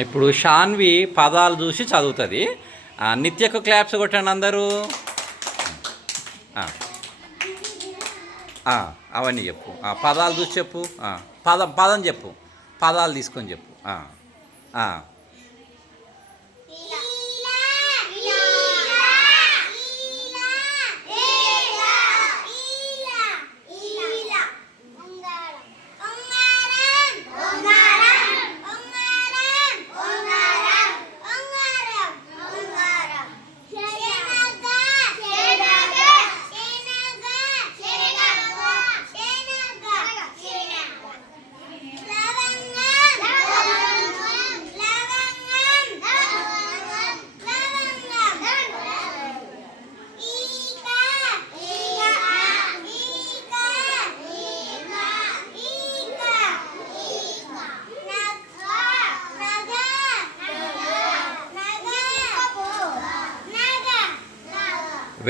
ఇప్పుడు షాన్వి పదాలు చూసి చదువుతుంది. నిత్యకు క్లాప్స్ కొట్టండి అందరూ. అవన్నీ చెప్పు. పదాలు చూసి చెప్పు. పదం పదం చెప్పు. పదాలు తీసుకొని చెప్పు.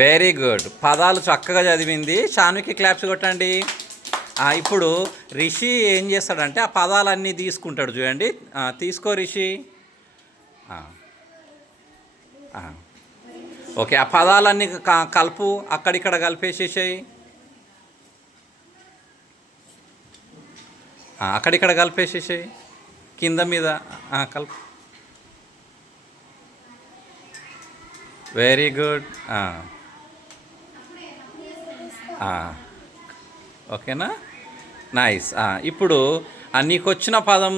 Very good. పదాలు చక్కగా చదివింది. షాన్వికి క్లాప్స్ కొట్టండి. ఇప్పుడు రిషి ఏం చేస్తాడంటే ఆ పదాలన్నీ తీసుకుంటాడు. చూడండి, తీసుకో రిషి. ఓకే, ఆ పదాలన్నీ కలుపు. అక్కడిక్కడ కలిపేసేసాయి. అక్కడిక్కడ కలిపేసేసాయి. కింద మీద కలుపు. Very good. ఓకేనా, నైస్. ఇప్పుడు నీకు వచ్చిన పదం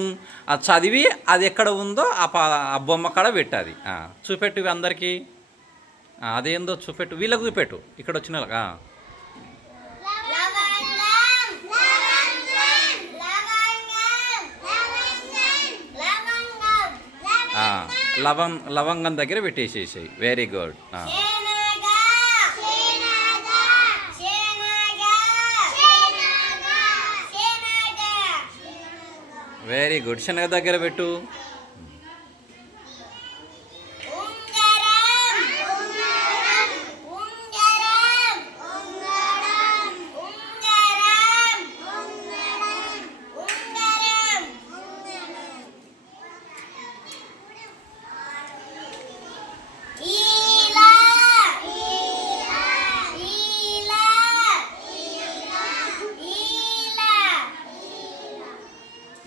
చదివి అది ఎక్కడ ఉందో ఆ బొమ్మ కాడ పెట్టాది. చూపెట్టు అందరికీ. అదేందో చూపెట్టు, వీళ్ళకు చూపెట్టు. ఇక్కడ వచ్చిన లవంగం దగ్గర పెట్టేసేసాయి. Very good. Very good. శనగ దగ్గర పెట్టు.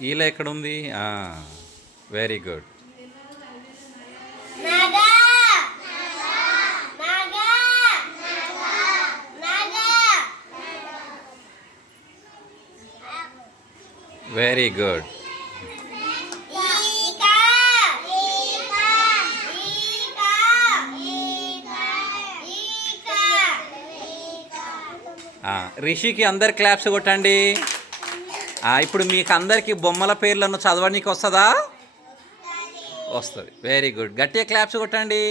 ఈల ఎక్కడ ఉంది? Very good. Very good. రిషికి అందరు క్లాప్స్ కొట్టండి. ఇప్పుడు మీకు అందరికీ బొమ్మల పేర్లను చదవడానికి వస్తుందా? వస్తుంది. Very good. గట్టిగా క్లాప్స్ కొట్టండి.